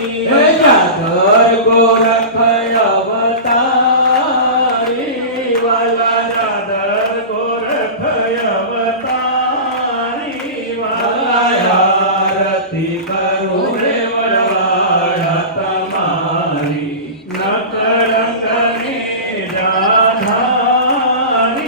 હે જાગર ગોરખ અવતારી વાલા જાદર ગોરખ અવતારી વાલા આરતી કરું રે વડવાળા તમારી નકળંગને જાધારી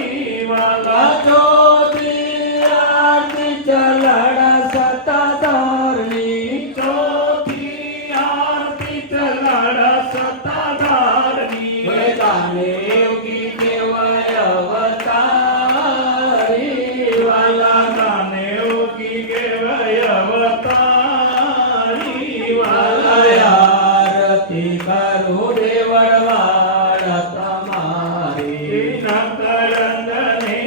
વાલા ચોથી આરતી ચલણ સતાધારની ચોથી આરતી ચલણ સતાધારની હે ગાને યોગી દેવાય અવતારી વાલા ગાને યોગી કેવય અવતારી વાલા આરતી કરું રે વડવાળા તમારી નકળંગને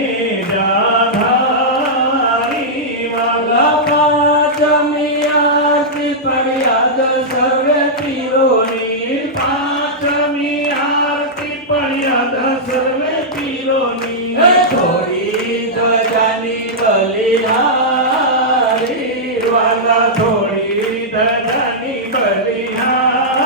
જાધારી વાલા પાંચમી આરતી ફરિયાદ સર્વે પીરોની પાંચમી આરતી ફરિયાદ સર્વે પીરોની હે થોડી ધજાની બલિહારી વાલા થોડી ધજાની બલિહારી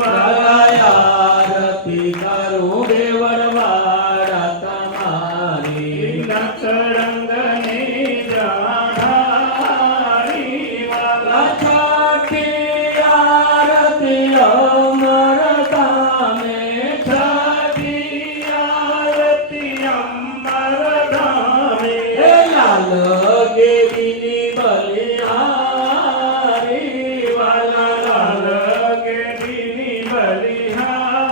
વાલા આરતી કરું રે વડવાળા તમારી નકળંગને જાધારી વાલા છઠ્ઠી આરતી અમર ધામે છઠ્ઠી આરતી અંબર ધામે હે લાલ ગેરીની બલિહારી વાલા લાલ ગેડીની બલિહારી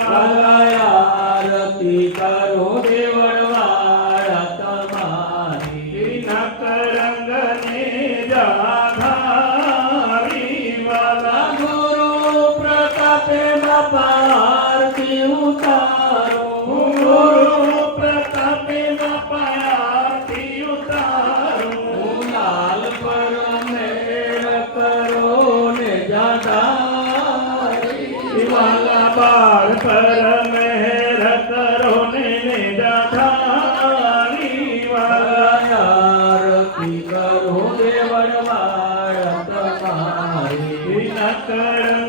વાલા આરતી કરો રે વડવાળા તમારી નકળંગને જાધારી વાલા ગુરુ પ્રતાપે બાપા આરતી ઉતારો ગુરુ પ્રતાપે બાપા આરતી ઉતારું લાલ પર મેર કરો ને જાધારી વાલા બાળ પર મહેર કરો ને જાધારી વાલા આરતી કરો રે વડવાળા તમારી નકળંગને